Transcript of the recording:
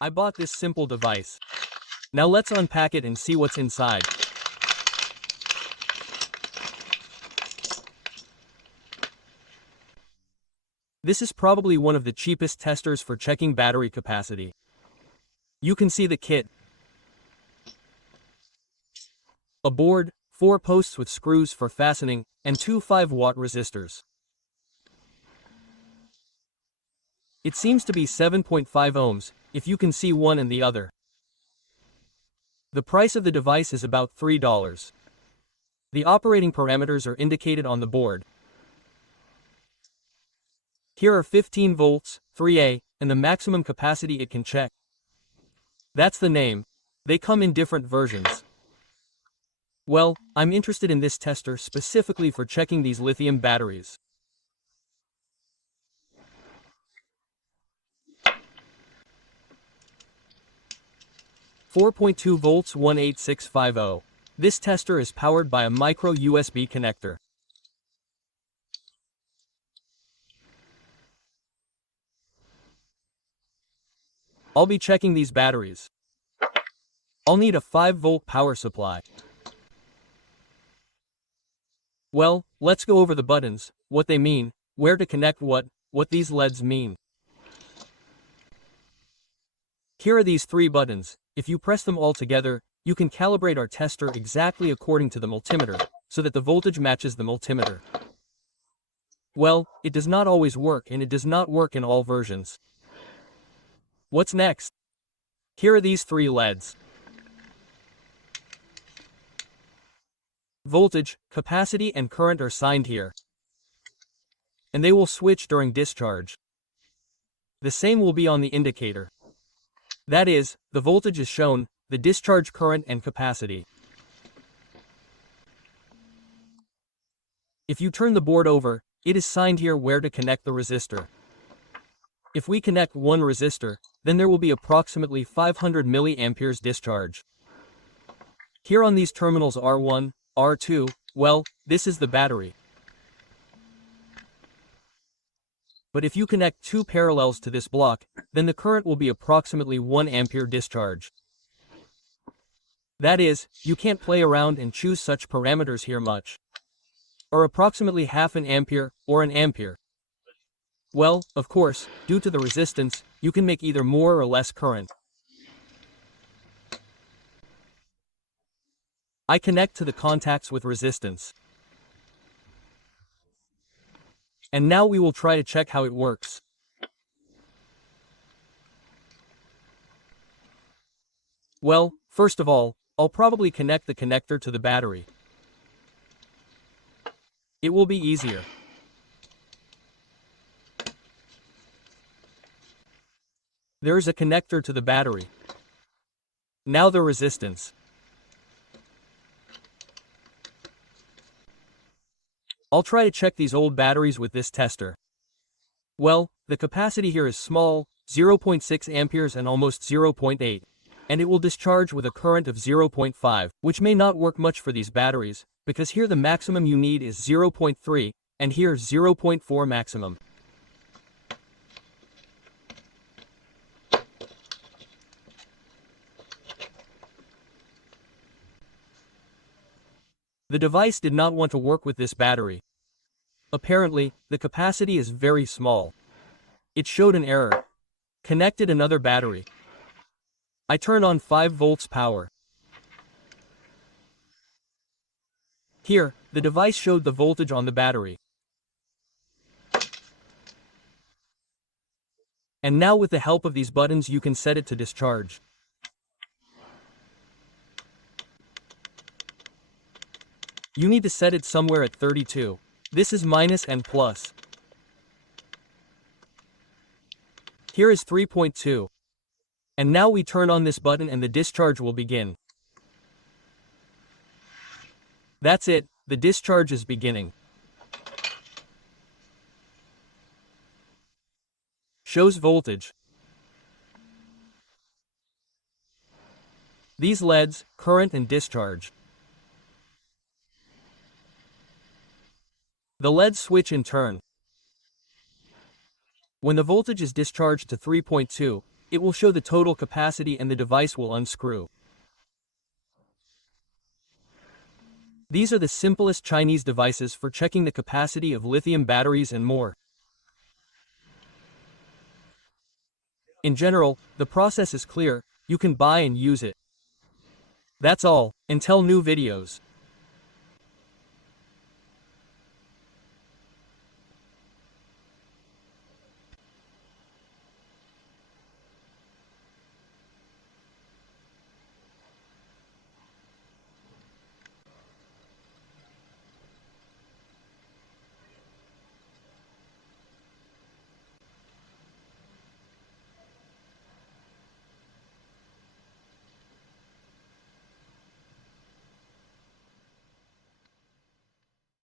I bought this simple device. Now let's unpack it and see what's inside. This is probably one of the cheapest testers for checking battery capacity. You can see the kit. A board, 4 posts with screws for fastening, and 2 5-watt resistors. It seems to be 7.5 ohms, if you can see one and the other. The price of the device is about $3. The operating parameters are indicated on the board. Here are 15 volts, 3A, and the maximum capacity it can check. That's the name. They come in different versions. Well, I'm interested in this tester specifically for checking these lithium batteries. "4.2 volts 18650. This tester is powered by a micro USB connector. I'll be checking these batteries. I'll need a 5-volt power supply. Well, let's go over the buttons, what they mean, where to connect what these LEDs mean. Here are these 3 buttons. If you press them all together, you can calibrate our tester exactly according to the multimeter, so that the voltage matches the multimeter. Well, it does not always work, and it does not work in all versions. What's next? Here are these 3 LEDs. Voltage, capacity, and current are signed here. And they will switch during discharge. The same will be on the indicator. That is, the voltage is shown, the discharge current and capacity. If you turn the board over, it is signed here where to connect the resistor. If we connect one resistor, then there will be approximately 500 milliamperes discharge. Here on these terminals R1, R2, well, this is the battery. But if you connect 2 parallels to this block, then the current will be approximately 1 ampere discharge. That is, you can't play around and choose such parameters here much. Or approximately half an ampere, or an ampere. Well, of course, due to the resistance, you can make either more or less current. I connect to the contacts with resistance. And now we will try to check how it works. Well, first of all, I'll probably connect the connector to the battery. It will be easier. There is a connector to the battery. Now the resistance. I'll try to check these old batteries with this tester. Well, the capacity here is small, 0.6 amperes and almost 0.8. And it will discharge with a current of 0.5, which may not work much for these batteries, because here the maximum you need is 0.3, and here 0.4 maximum. The device did not want to work with this battery. Apparently, the capacity is very small. It showed an error. Connected another battery. I turned on 5 volts power. Here, the device showed the voltage on the battery. And now with the help of these buttons you can set it to discharge. You need to set it somewhere at 32. This is minus and plus. Here is 3.2. And now we turn on this button and the discharge will begin. That's it, the discharge is beginning. Shows voltage. These LEDs, current and discharge. The LEDs switch in turn. When the voltage is discharged to 3.2, It will show the total capacity and the device will unscrew. These are the simplest Chinese devices for checking the capacity of lithium batteries and more. In general, the process is clear, you can buy and use it. That's all, until new videos.